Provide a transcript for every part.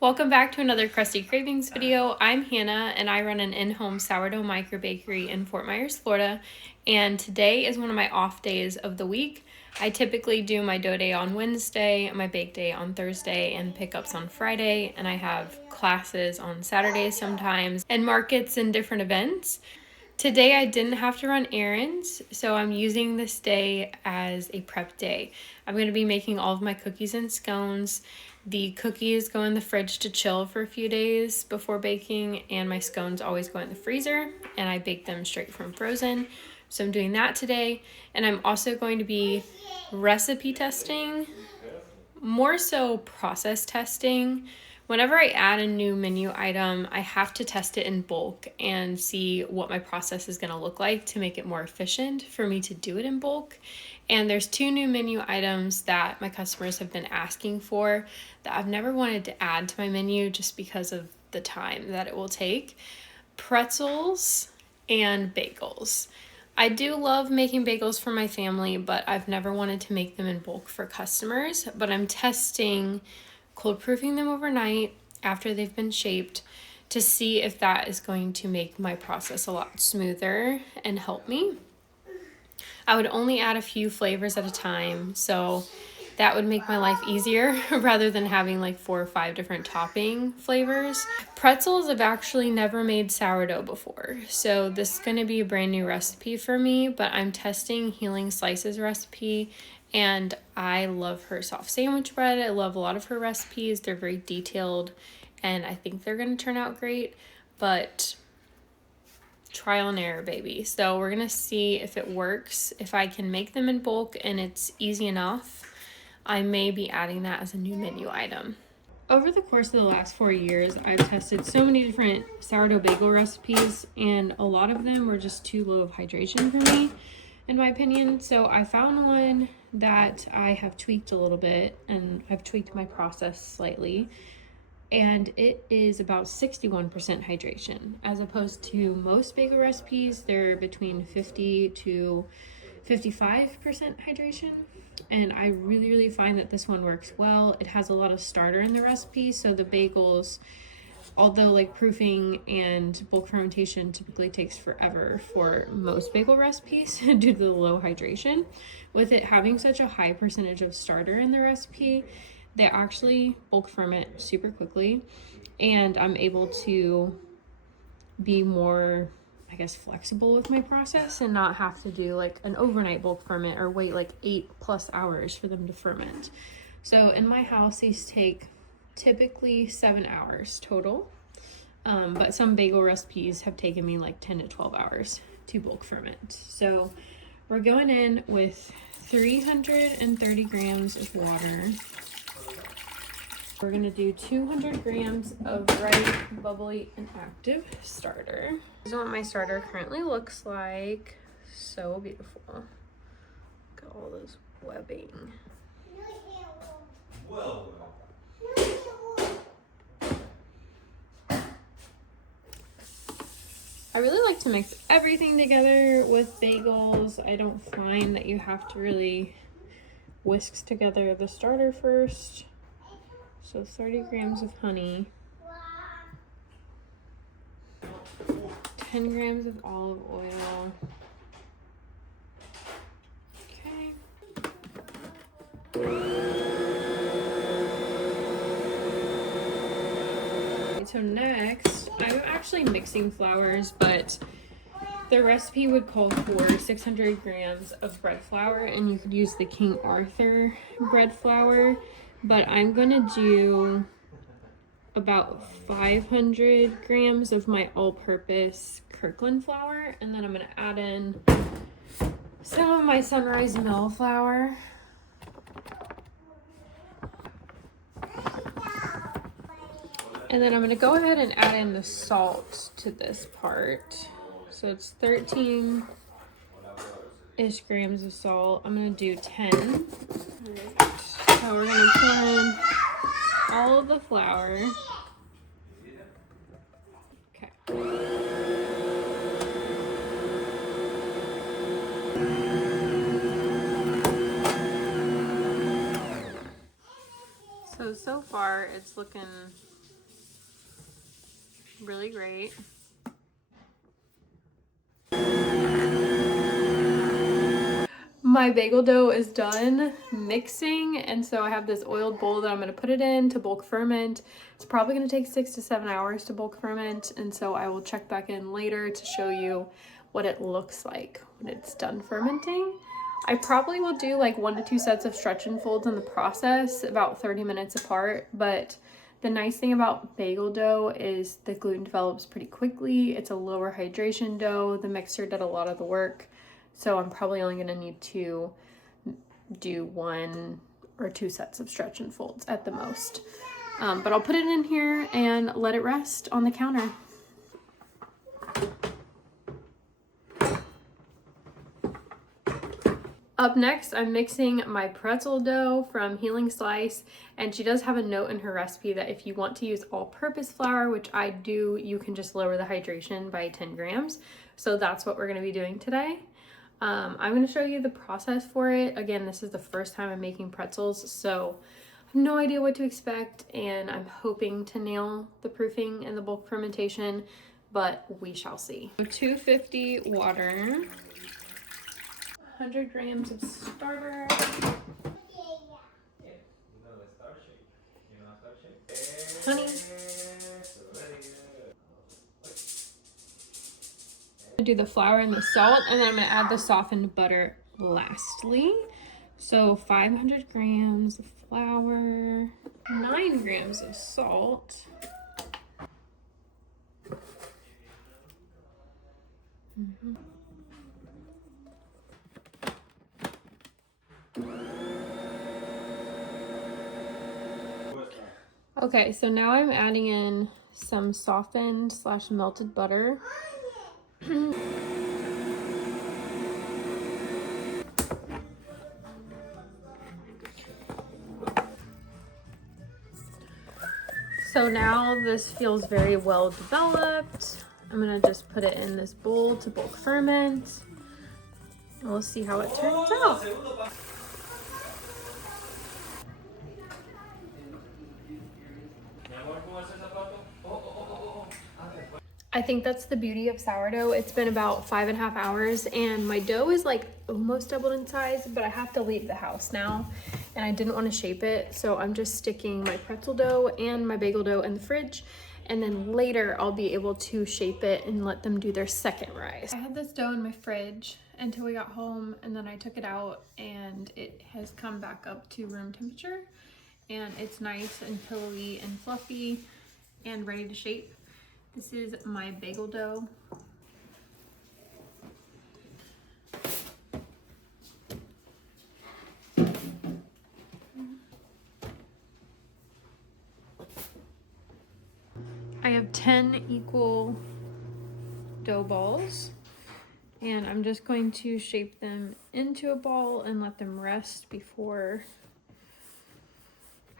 Welcome back to another Crusty Cravings video. I'm Hannah and I run an in-home sourdough microbakery in Fort Myers, Florida. And today is one of my off days of the week. I typically do my dough day on Wednesday, my bake day on Thursday, and pickups on Friday. And I have classes on Saturdays sometimes, and markets and different events. Today I didn't have to run errands, so I'm using this day as a prep day. I'm going to be making all of my cookies and scones. The cookies go in the fridge to chill for a few days before baking, and my scones always go in the freezer, and I bake them straight from frozen. So I'm doing that today, and I'm also going to be recipe testing, more so process testing. Whenever I add a new menu item, I have to test it in bulk and see what my process is going to look like to make it more efficient for me to do it in bulk. And there's two new menu items that my customers have been asking for that I've never wanted to add to my menu just because of the time that it will take. Pretzels and bagels. I do love making bagels for my family, but I've never wanted to make them in bulk for customers. But I'm testing cold proofing them overnight after they've been shaped to see if that is going to make my process a lot smoother and help me. I would only add a few flavors at a time, so that would make my life easier rather than having like 4 or 5 different topping flavors. Pretzels, I've actually never made sourdough before, so this is going to be a brand new recipe for me, but I'm testing Healing Slices recipe, and I love her soft sandwich bread. I love a lot of her recipes. They're very detailed, and I think they're going to turn out great, but trial and error, baby. So we're going to see if it works. If I can make them in bulk and it's easy enough, I may be adding that as a new menu item. Over the course of the last 4 years, I've tested so many different sourdough bagel recipes, and a lot of them were just too low of hydration for me, in my opinion. So I found one that I have tweaked a little bit, and I've tweaked my process slightly, and it is about 61% hydration, as opposed to most bagel recipes. They're between 50 to 55% hydration, and I really find that this one works well. It has a lot of starter in the recipe, so the bagels, although like proofing and bulk fermentation typically takes forever for most bagel recipes due to the low hydration, with it having such a high percentage of starter in the recipe, they actually bulk ferment super quickly, and I'm able to be more, I guess, flexible with my process and not have to do like an overnight bulk ferment or wait like 8+ hours for them to ferment. So in my house, these take typically 7 hours total, but some bagel recipes have taken me like 10 to 12 hours to bulk ferment. So we're going in with 330 grams of water. We're gonna do 200 grams of bright, bubbly, and active starter. This is what my starter currently looks like. So beautiful. Look at all this webbing. Whoa. I really like to mix everything together with bagels. I don't find that you have to really whisk together the starter first. So 30 grams of honey, 10 grams of olive oil. Okay. So next, I'm actually mixing flours, but the recipe would call for 600 grams of bread flour, and you could use the King Arthur bread flour. But I'm gonna do about 500 grams of my all-purpose Kirkland flour, and then I'm gonna add in some of my Sunrise Mill flour. And then I'm gonna go ahead and add in the salt to this part. So it's 13-ish grams of salt. I'm gonna do 10. So we're gonna pour in all of the flour. Okay. So far it's looking really great. My bagel dough is done mixing, and so I have this oiled bowl that I'm going to put it in to bulk ferment. It's probably going to take 6 to 7 hours to bulk ferment, and so I will check back in later to show you what it looks like when it's done fermenting. I probably will do like 1 to 2 sets of stretch and folds in the process, about 30 minutes apart, but the nice thing about bagel dough is the gluten develops pretty quickly. It's a lower hydration dough. The mixer did a lot of the work. So I'm probably only going to need to do 1 or 2 sets of stretch and folds at the most. But I'll put it in here and let it rest on the counter. Up next, I'm mixing my pretzel dough from Healing Slice, and she does have a note in her recipe that if you want to use all-purpose flour, which I do, you can just lower the hydration by 10 grams. So that's what we're going to be doing today. I'm going to show you the process for it. Again, this is the first time I'm making pretzels, so I have no idea what to expect, and I'm hoping to nail the proofing and the bulk fermentation, but we shall see. So 250 water, 100 grams of starter, honey, do the flour and the salt, and then I'm going to add the softened butter lastly. So 500 grams of flour, 9 grams of salt, Okay, so now I'm adding in some softened / melted butter. So now this feels very well developed. I'm gonna just put it in this bowl to bulk ferment. And we'll see how it turns out. I think that's the beauty of sourdough. It's been about 5.5 hours and my dough is like almost doubled in size, but I have to leave the house now and I didn't want to shape it. So I'm just sticking my pretzel dough and my bagel dough in the fridge. And then later I'll be able to shape it and let them do their second rise. I had this dough in my fridge until we got home, and then I took it out and it has come back up to room temperature. And it's nice and pillowy and fluffy and ready to shape. This is my bagel dough. I have 10 equal dough balls, and I'm just going to shape them into a ball and let them rest before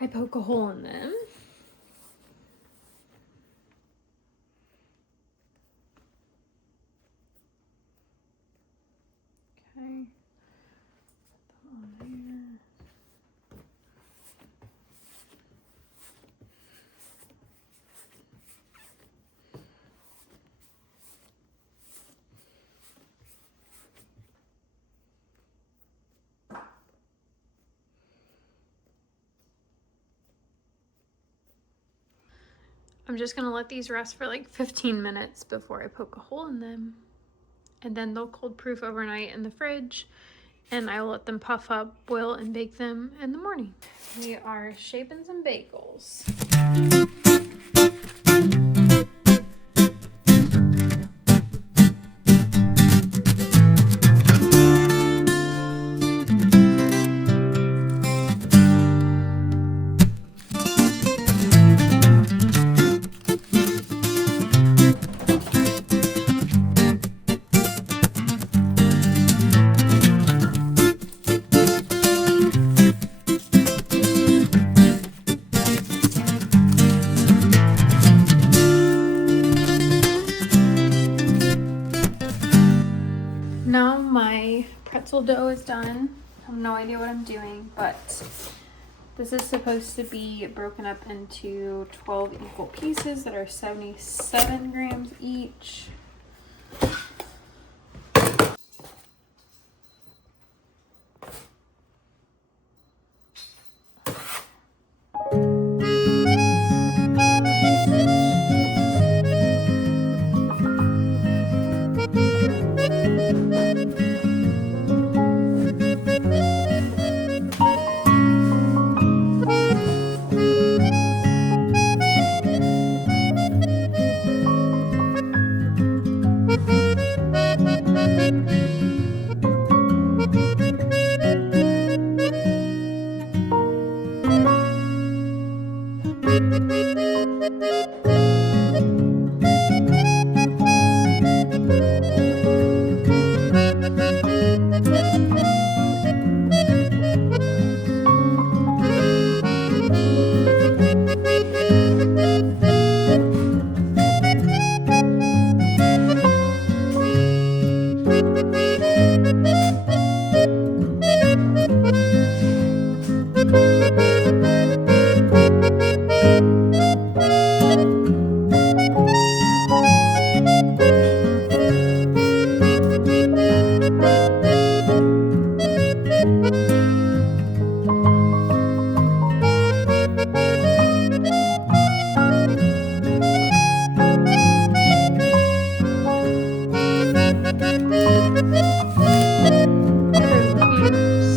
I poke a hole in them. Okay. Put them on there. I'm just gonna let these rest for like 15 minutes before I poke a hole in them. And then they'll cold proof overnight in the fridge, and I will let them puff up, boil, and bake them in the morning. We are shaping some bagels. Now my pretzel dough is done. I have no idea what I'm doing, but This is supposed to be broken up into 12 equal pieces that are 77 grams each.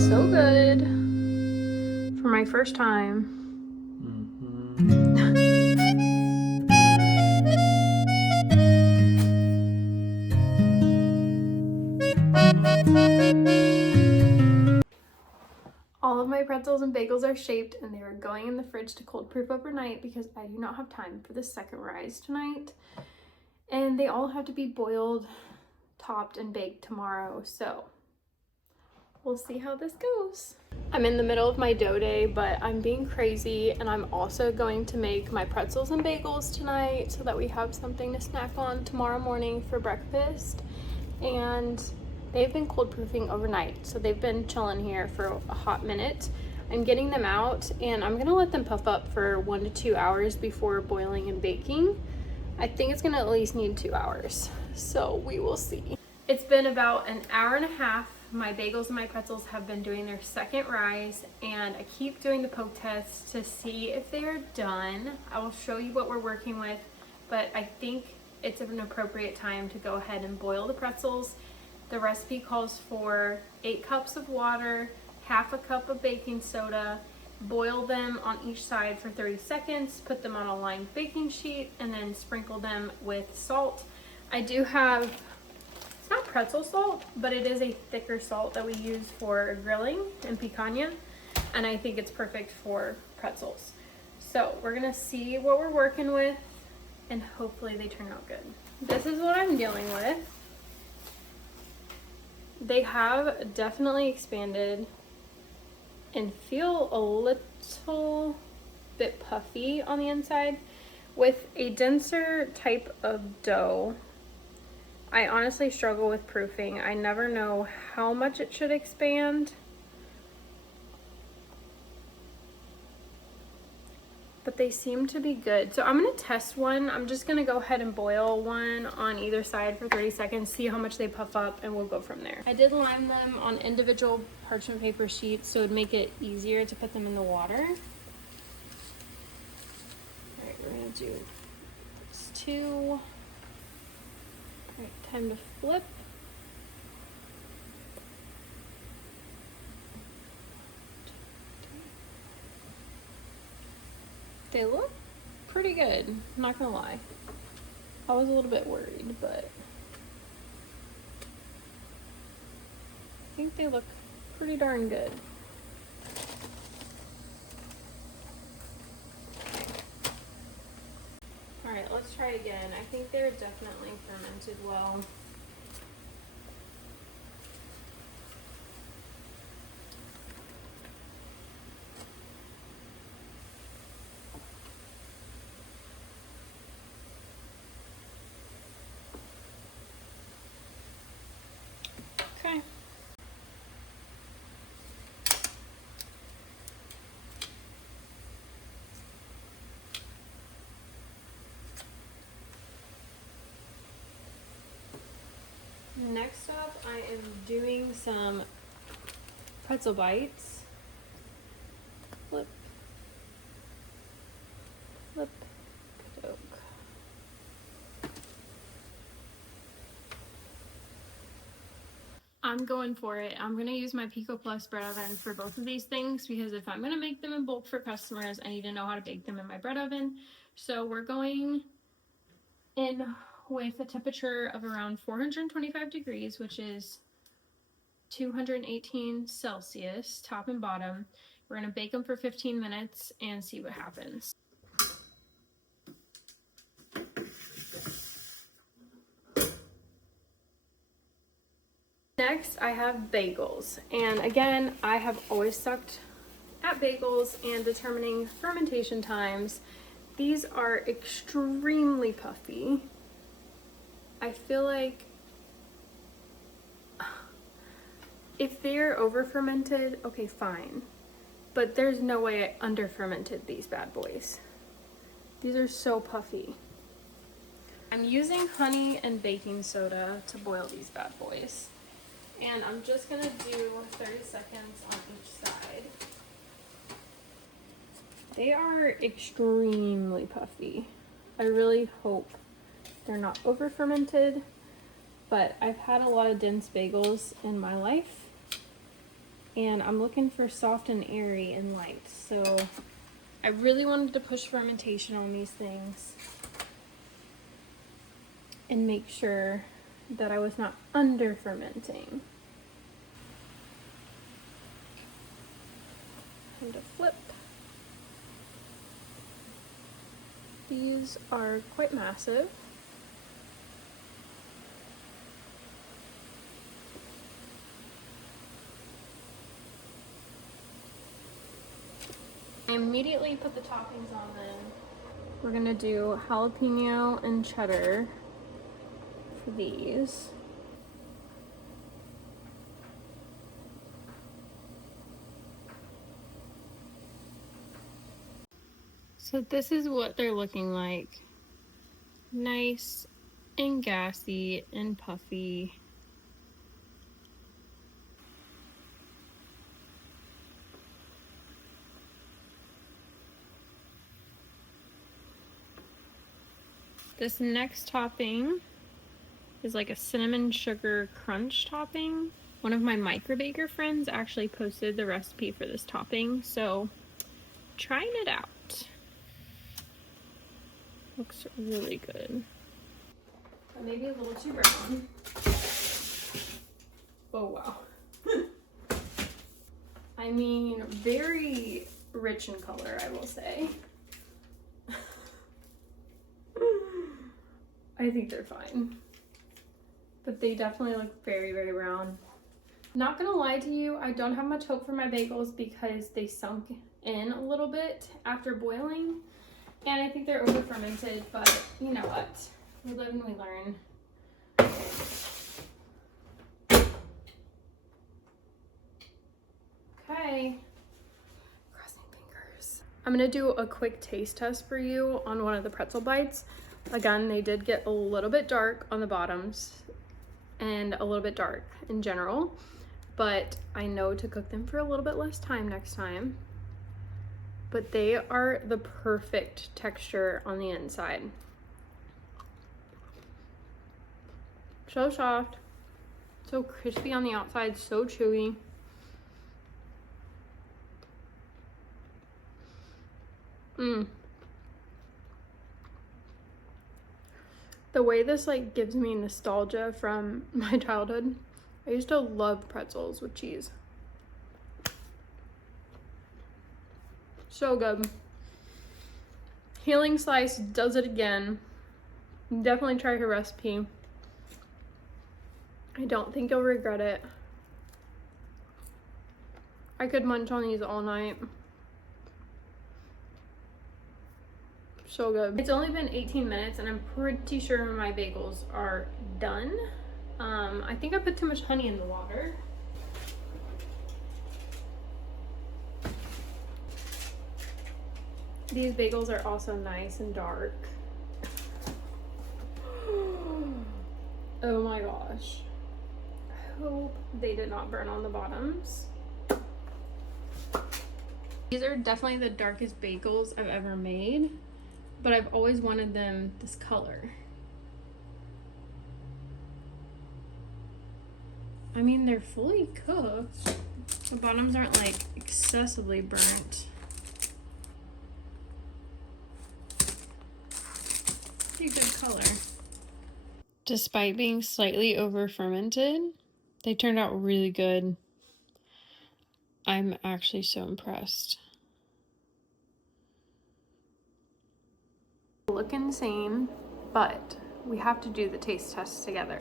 So good for my first time. All of my pretzels and bagels are shaped and they are going in the fridge to cold proof overnight because I do not have time for the second rise tonight. And they all have to be boiled, topped, and baked tomorrow. So we'll see how this goes. I'm in the middle of my dough day, but I'm being crazy and I'm also going to make my pretzels and bagels tonight so that we have something to snack on tomorrow morning for breakfast. And they've been cold proofing overnight, so they've been chilling here for a hot minute. I'm getting them out and I'm gonna let them puff up for 1 to 2 hours before boiling and baking. I think it's gonna at least need 2 hours, so we will see. It's been about an hour and a half. My bagels and my pretzels have been doing their second rise, and I keep doing the poke tests to see if they are done. I will show you what we're working with, but I think it's an appropriate time to go ahead and boil the pretzels. The recipe calls for 8 cups of water, half a cup of baking soda, boil them on each side for 30 seconds, put them on a lined baking sheet, and then sprinkle them with salt. I do have, it's not pretzel salt, but it is a thicker salt that we use for grilling and picanha, and I think it's perfect for pretzels. So we're gonna see what we're working with, and hopefully they turn out good. This is what I'm dealing with. They have definitely expanded and feel a little bit puffy on the inside. With a denser type of dough, I honestly struggle with proofing. I never know how much it should expand. But they seem to be good. So I'm gonna test one. I'm just gonna go ahead and boil one on either side for 30 seconds, see how much they puff up, and we'll go from there. I did line them on individual parchment paper sheets so it'd make it easier to put them in the water. All right, we're gonna do this 2. All right, time to flip. They look pretty good, I'm not gonna lie. I was a little bit worried, but I think they look pretty darn good. All right, let's try again. I think they're definitely fermented well. Okay. Next up, I am doing some pretzel bites. Flip, flip, poke. I'm going for it. I'm going to use my Pico Plus bread oven for both of these things because if I'm going to make them in bulk for customers, I need to know how to bake them in my bread oven. So we're going in with a temperature of around 425 degrees, which is 218 Celsius, top and bottom. We're going to bake them for 15 minutes and see what happens. Next, I have bagels. And again, I have always sucked at bagels and determining fermentation times. These are extremely puffy. I feel like if they're over fermented, okay, fine. But there's no way I under fermented these bad boys. These are so puffy. I'm using honey and baking soda to boil these bad boys. And I'm just gonna do 30 seconds on each side. They are extremely puffy. I really hope they're not over fermented, but I've had a lot of dense bagels in my life and I'm looking for soft and airy and light. So I really wanted to push fermentation on these things and make sure that I was not under fermenting. And to flip. These are quite massive. I immediately put the toppings on them. We're gonna do jalapeno and cheddar for these. So this is what they're looking like. Nice and gassy and puffy. This next topping is like a cinnamon sugar crunch topping. One of my Microbaker friends actually posted the recipe for this topping, so trying it out. Looks really good. Maybe a little too brown. Oh wow. I mean, very rich in color, I will say. I think they're fine. But they definitely look very, very brown. Not gonna lie to you, I don't have much hope for my bagels because they sunk in a little bit after boiling. And I think they're over fermented, but you know what? We live and we learn. Okay. Crossing fingers. I'm gonna do a quick taste test for you on one of the pretzel bites. Again, they did get a little bit dark on the bottoms and a little bit dark in general, but I know to cook them for a little bit less time next time. But they are the perfect texture on the inside. So soft, so crispy on the outside, so chewy. The way this like gives me nostalgia from my childhood. I used to love pretzels with cheese. So good. Healing Slice does it again. Definitely try her recipe. I don't think you'll regret it. I could munch on these all night. So good. It's only been 18 minutes and I'm pretty sure my bagels are done. I think I put too much honey in the water. These bagels are also nice and dark. Oh my gosh. hope they did not burn on the bottoms. These are definitely the darkest bagels I've ever made, but I've always wanted them this color. I mean, they're fully cooked. The bottoms aren't like excessively burnt. Pretty good color. Despite being slightly over fermented, they turned out really good. I'm actually so impressed. Look insane, but we have to do the taste test together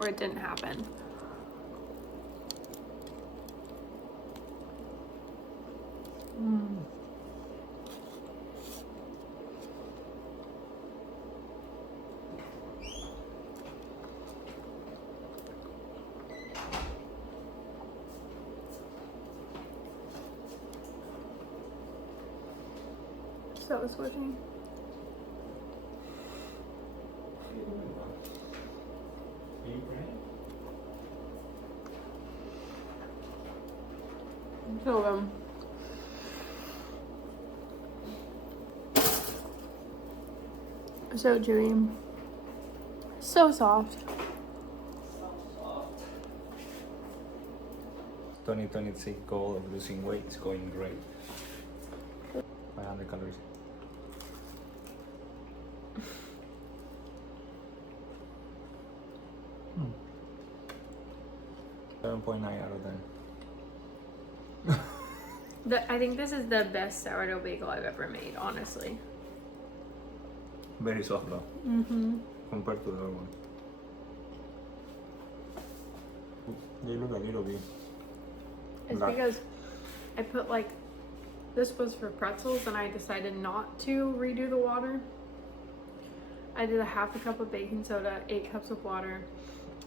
or it didn't happen. So switching. So so chewy, so soft. 2026 goal of losing weight is going great. 500 calories. 7.9 out of 10. I think this is the best sourdough bagel I've ever made, honestly. Very soft though, compared to the other one. They look a little bit It's black. because I put like, this was for pretzels and I decided not to redo the water. I did a half a cup of baking soda, 8 cups of water,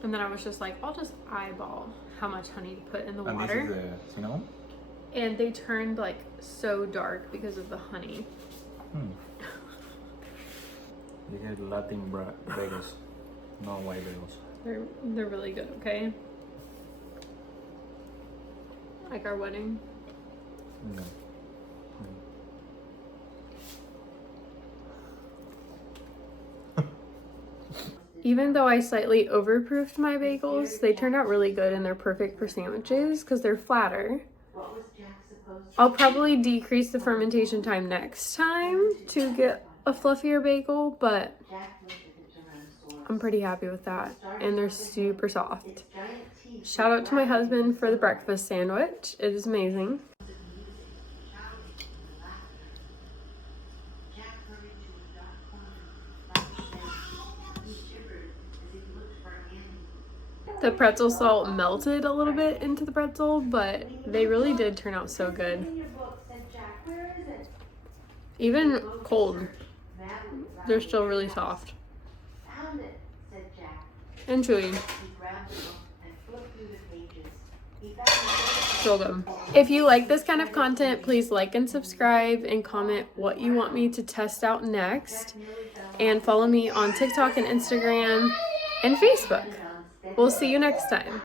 and then I was just like, I'll just eyeball how much honey to put in the And water. this is the cinnamon? And they turned like so dark because of the honey. These are Latin bagels, not white bagels. They're really good, okay? Like our wedding. No. Even though I slightly overproofed my bagels, they turned out really good and they're perfect for sandwiches because they're flatter. I'll probably decrease the fermentation time next time to get a fluffier bagel, but I'm pretty happy with that. And they're super soft. Shout out to my husband for the breakfast sandwich. It is amazing. The pretzel salt melted a little bit into the pretzel, but they really did turn out so good. Even cold, they're still really soft and chewy. So good. If you like this kind of content, please like and subscribe and comment what you want me to test out next. And follow me on TikTok and Instagram and Facebook. We'll see you next time.